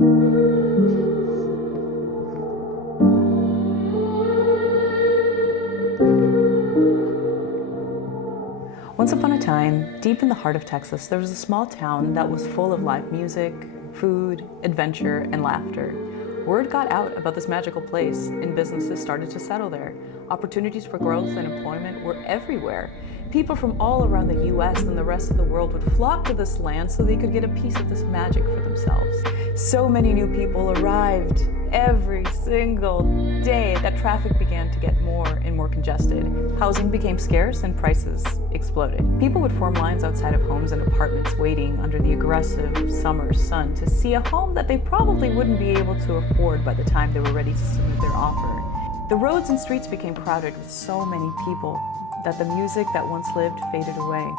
Once upon a time, deep in the heart of Texas, there was a small town that was full of live music, food, adventure, and laughter. Word got out about this magical place, and businesses started to settle there. Opportunities for growth and employment were everywhere. People from all around the US and the rest of the world would flock to this land so they could get a piece of this magic for themselves. So many new people arrived every single day that traffic began to get more and more congested. Housing became scarce and prices exploded. People would form lines outside of homes and apartments waiting under the aggressive summer sun to see a home that they probably wouldn't be able to afford by the time they were ready to submit their offer. The roads and streets became crowded with so many people that the music that once lived faded away.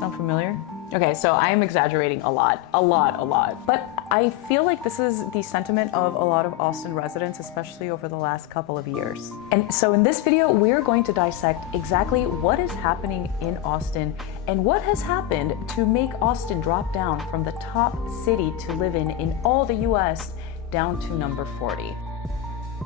Sound familiar? Okay, so I am exaggerating a lot. But I feel like this is the sentiment of a lot of Austin residents, especially over the last couple of years. And so in this video, we're going to dissect exactly what is happening in Austin and what has happened to make Austin drop down from the top city to live in all the US down to number 40.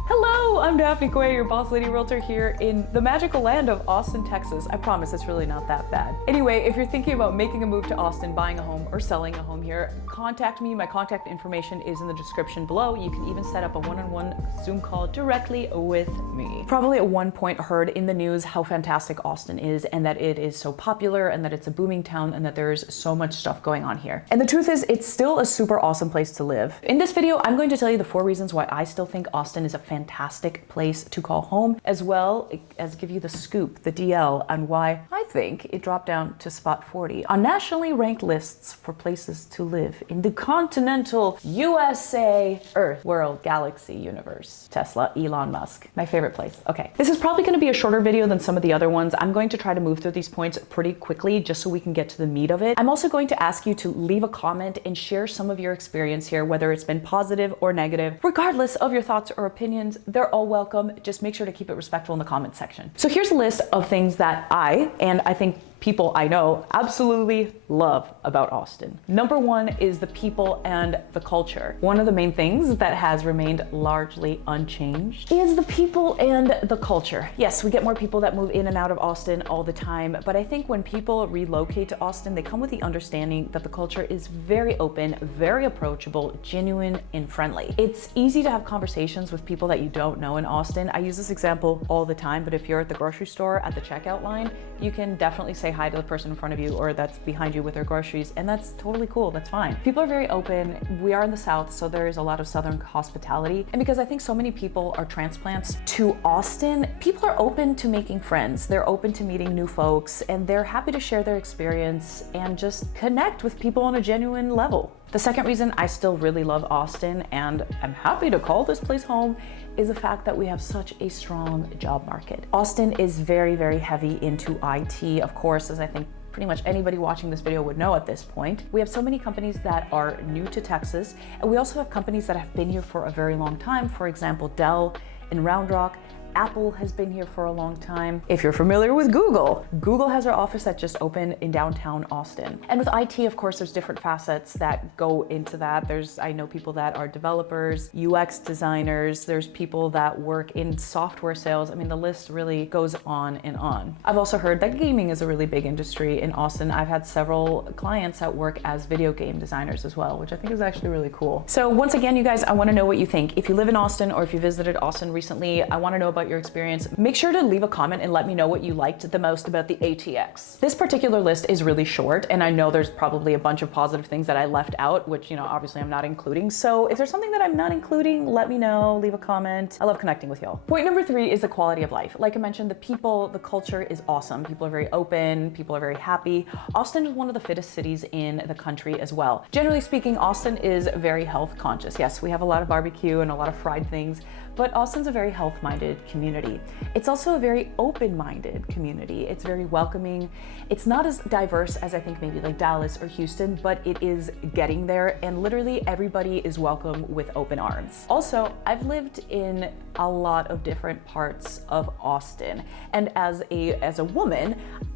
Hello, I'm Daphne Quay, your boss lady realtor here in the magical land of Austin, Texas. I promise it's really not that bad. Anyway, if you're thinking about making a move to Austin, buying a home, or selling a home here, contact me. My contact information is in the description below. You can even set up a one-on-one Zoom call directly with me. Probably at one point heard in the news how fantastic Austin is and that it is so popular and that it's a booming town and that there's so much stuff going on here. And the truth is, it's still a super awesome place to live. In this video, I'm going to tell you the 4 reasons why I still think Austin is a fantastic place to call home, as well as give you the scoop, the DL, on why I think it dropped down to spot 40 on nationally ranked lists for places to live in the continental USA, Earth, world, galaxy, universe. Tesla, Elon Musk, my favorite place. Okay, this is probably going to be a shorter video than some of the other ones. I'm going to try to move through these points pretty quickly just so we can get to the meat of it. I'm also going to ask you to leave a comment and share some of your experience here, whether it's been positive or negative. Regardless of your thoughts or opinions, they're all welcome. Just make sure to keep it respectful in the comment section. So here's a list of things that I think people I know absolutely love about Austin. Number 1 is the people and the culture. One of the main things that has remained largely unchanged is the people and the culture. Yes, we get more people that move in and out of Austin all the time, but I think when people relocate to Austin, they come with the understanding that the culture is very open, very approachable, genuine, and friendly. It's easy to have conversations with people that you don't know in Austin. I use this example all the time, but if you're at the grocery store at the checkout line, you can definitely say hi to the person in front of you or that's behind you with their groceries, and that's totally cool. That's fine. People are very open. We are in the South, so there is a lot of Southern hospitality. And because I think so many people are transplants to Austin, people are open to making friends. They're open to meeting new folks, and they're happy to share their experience and just connect with people on a genuine level. The second reason I still really love Austin, and I'm happy to call this place home, is the fact that we have such a strong job market. Austin is very, very heavy into IT, of course, as I think pretty much anybody watching this video would know at this point. We have so many companies that are new to Texas, and we also have companies that have been here for a very long time. For example, Dell in Round Rock. Apple has been here for a long time. If you're familiar with Google, Google has their office that just opened in downtown Austin. And with IT, of course, there's different facets that go into that. I know people that are developers, UX designers, there's people that work in software sales. I mean, the list really goes on and on. I've also heard that gaming is a really big industry in Austin. I've had several clients that work as video game designers as well, which I think is actually really cool. So once again, you guys, I want to know what you think. If you live in Austin or if you visited Austin recently, I want to know about your experience. Make sure to leave a comment and let me know what you liked the most about the ATX. This particular list is really short, and I know there's probably a bunch of positive things that I left out, which, obviously I'm not including. So if there's something that I'm not including, let me know, leave a comment. I love connecting with y'all. Point number 3 is the quality of life. Like I mentioned, the people, the culture is awesome. People are very open, people are very happy. Austin is one of the fittest cities in the country as well. Generally speaking, Austin is very health conscious. Yes, we have a lot of barbecue and a lot of fried things, but Austin's a very health-minded community. It's also a very open-minded community. It's very welcoming. It's not as diverse as I think maybe like Dallas or Houston, but it is getting there, and literally everybody is welcome with open arms. Also, I've lived in a lot of different parts of Austin, and as a woman,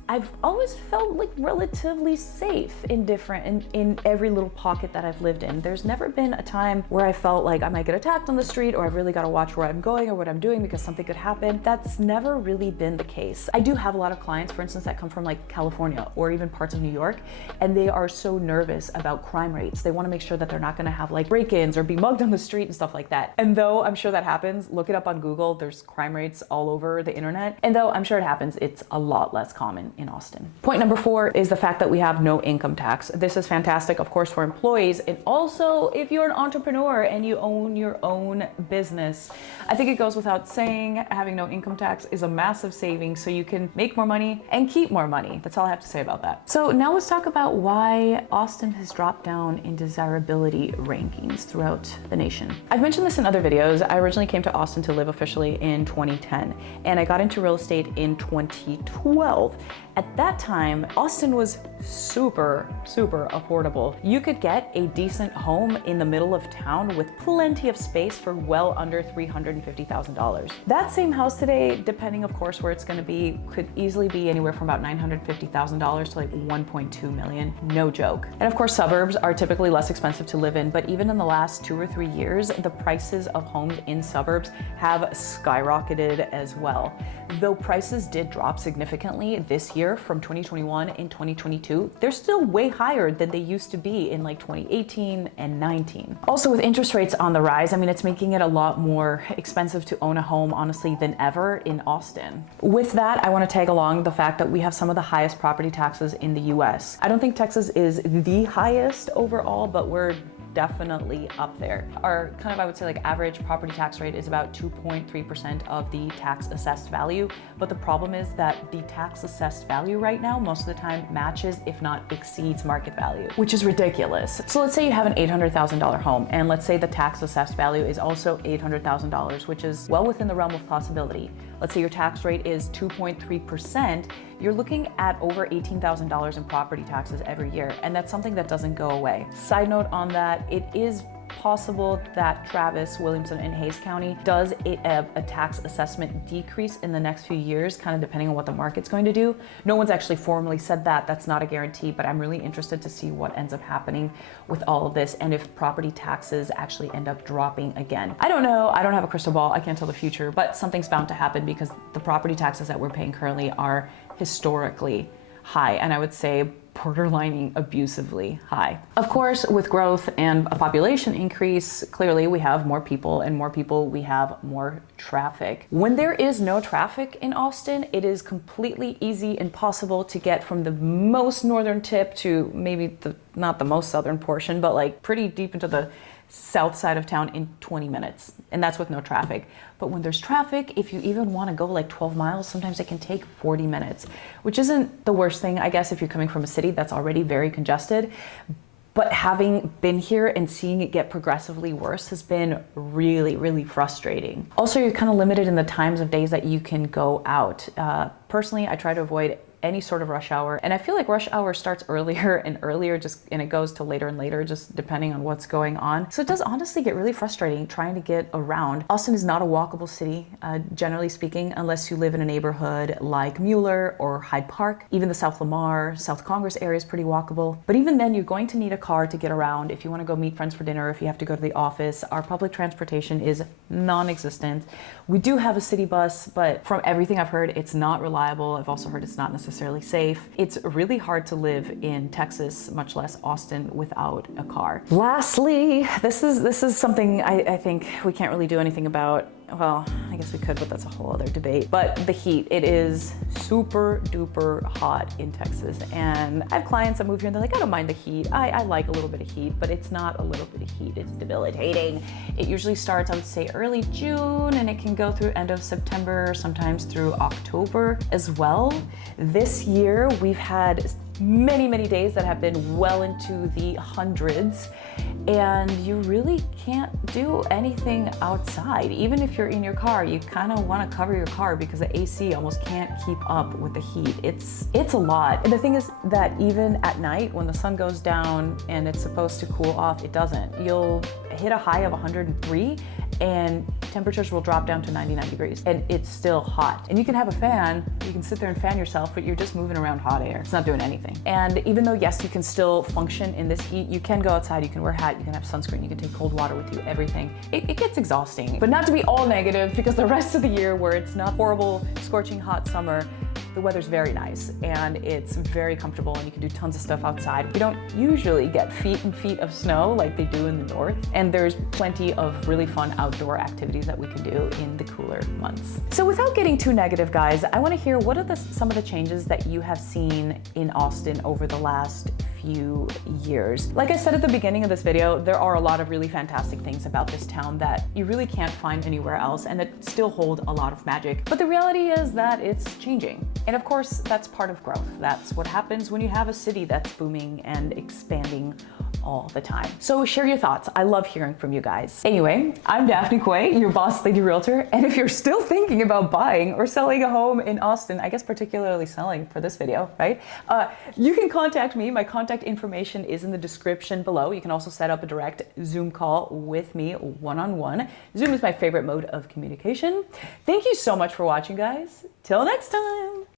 I've always felt like relatively safe in every little pocket that I've lived in. There's never been a time where I felt like I might get attacked on the street, or I've really got to watch where I'm going or what I'm doing because something could happen. That's never really been the case. I do have a lot of clients, for instance, that come from like California or even parts of New York, and they are so nervous about crime rates. They want to make sure that they're not going to have like break-ins or be mugged on the street and stuff like that. And though I'm sure that happens, look it up on Google. There's crime rates all over the internet. And though I'm sure it happens, it's a lot less common in Austin. Point number 4 is the fact that we have no income tax. This is fantastic, of course, for employees, and also if you're an entrepreneur and you own your own business. I think it goes without saying, having no income tax is a massive saving, so you can make more money and keep more money. That's all I have to say about that. So now let's talk about why Austin has dropped down in desirability rankings throughout the nation. I've mentioned this in other videos. I originally came to Austin to live officially in 2010, and I got into real estate in 2012. At that time, Austin was super affordable. You could get a decent home in the middle of town with plenty of space for well under $350,000. That same house today, depending of course where it's gonna be, could easily be anywhere from about $950,000 to like 1.2 million, no joke. And of course, suburbs are typically less expensive to live in, but even in the last 2 or 3 years, the prices of homes in suburbs have skyrocketed as well. Though prices did drop significantly this year from 2021 and 2022, they're still way higher than they used to be in like 2018 and 19. Also, with interest rates on the rise, I mean, it's making it a lot more expensive to own a home, honestly, than ever in Austin. With that, I want to tag along the fact that we have some of the highest property taxes in the US. I don't think Texas is the highest overall, but we're definitely up there. Our kind of, I would say, like average property tax rate is about 2.3% of the tax assessed value. But the problem is that the tax assessed value right now, most of the time matches, if not exceeds market value, which is ridiculous. So let's say you have an $800,000 home, and let's say the tax assessed value is also $800,000, which is well within the realm of possibility. Let's say your tax rate is 2.3%, you're looking at over $18,000 in property taxes every year, and that's something that doesn't go away. Side note on that, it is possible that Travis, Williamson, and Hayes County does a tax assessment decrease in the next few years, kind of depending on what the market's going to do. No one's actually formally said that. That's not a guarantee, but I'm really interested to see what ends up happening with all of this and if property taxes actually end up dropping again. I don't know. I don't have a crystal ball. I can't tell the future, but something's bound to happen because the property taxes that we're paying currently are historically high, and I would say borderlining abusively high. Of course, with growth and a population increase, clearly we have more people, and more people, we have more traffic. When there is no traffic in Austin, it is completely easy and possible to get from the most northern tip to maybe not the most southern portion, but like pretty deep into the south side of town in 20 minutes, and that's with no traffic. But when there's traffic, if you even want to go like 12 miles, sometimes it can take 40 minutes, which isn't the worst thing, I guess, if you're coming from a city that's already very congested. But having been here and seeing it get progressively worse has been really frustrating. Also, you're kind of limited in the times of days that you can go out. Personally, I try to avoid any sort of rush hour, and I feel like rush hour starts earlier and earlier, and it goes to later and later, just depending on what's going on. So it does honestly get really frustrating trying to get around. Austin is not a walkable city, generally speaking, unless you live in a neighborhood like Mueller or Hyde Park. Even the South Lamar, South Congress area is pretty walkable, but even then you're going to need a car to get around if you want to go meet friends for dinner, if you have to go to the office. Our public transportation is non-existent. We do have a city bus, but from everything I've heard, it's not reliable. I've also heard it's not necessarily safe. It's really hard to live in Texas, much less Austin, without a car. Lastly, this is something I think we can't really do anything about. Well, I guess we could, but that's a whole other debate. But the heat, it is super duper hot in Texas. And I have clients that move here and they're like, I don't mind the heat. I like a little bit of heat, but it's not a little bit of heat, it's debilitating. It usually starts, I would say, early June, and it can go through end of September, sometimes through October as well. This year, we've had many days that have been well into the hundreds, and you really can't do anything outside. Even if you're in your car, you kind of want to cover your car because the AC almost can't keep up with the heat. It's a lot. And the thing is that even at night when the sun goes down and it's supposed to cool off, it doesn't. You'll hit a high of 103 and temperatures will drop down to 99 degrees and it's still hot. And you can have a fan, you can sit there and fan yourself, but you're just moving around hot air. It's not doing anything. And even though, yes, you can still function in this heat, you can go outside, you can wear a hat, you can have sunscreen, you can take cold water with you, everything. It gets exhausting, but not to be all negative, because the rest of the year where it's not horrible, scorching hot summer, the weather's very nice and it's very comfortable and you can do tons of stuff outside. We don't usually get feet and feet of snow like they do in the north. And there's plenty of really fun outdoor activities that we can do in the cooler months. So without getting too negative, guys, I want to hear what are some of the changes that you have seen in Austin over the last few years. Like I said at the beginning of this video, there are a lot of really fantastic things about this town that you really can't find anywhere else and that still hold a lot of magic. But the reality is that it's changing. And of course, that's part of growth. That's what happens when you have a city that's booming and expanding all the time. So share your thoughts. I love hearing from you guys. Anyway, I'm Daphne Quay, your boss lady realtor. And if you're still thinking about buying or selling a home in Austin, I guess particularly selling for this video, right? You can contact me. My contact information is in the description below. You can also set up a direct Zoom call with me one-on-one. Zoom is my favorite mode of communication. Thank you so much for watching, guys. Till next time.